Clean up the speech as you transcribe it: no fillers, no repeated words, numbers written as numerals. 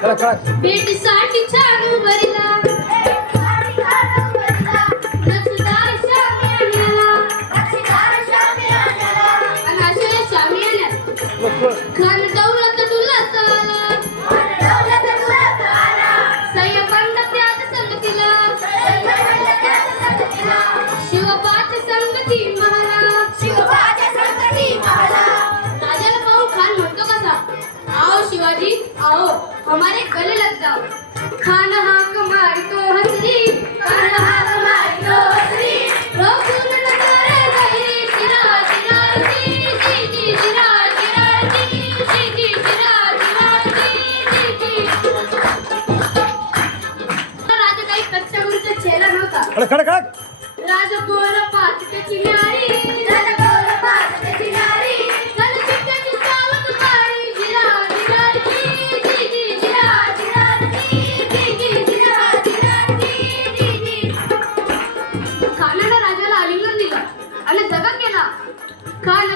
भेटीसाठी छान उभारला रक्षदार शामियानाला अनाशय शामियानात खान दौलत डुलत आला सय्यद त्याग संगतीला शिवपाठ संगती महाराज राजाला पाहून खान म्हणतो कसा, आओ शिवाजी आओ हमारे गले लग जाओ. खान हाक मारतो हसरी रघुन नजरे गैरी चिराज राजी जी चिराज राजी जी चिराज राजी जी. राजा काही कच्च्या गुरुचा चेहरा नव्हता. राजगोर पाचकाची न्यारी चलचित्याची सावध पाळी जिराज राजी जी जिराज राजी जी जिराज राजी जी. खानानं राजाला आलिंगन दिलं आणि दगा केला. खान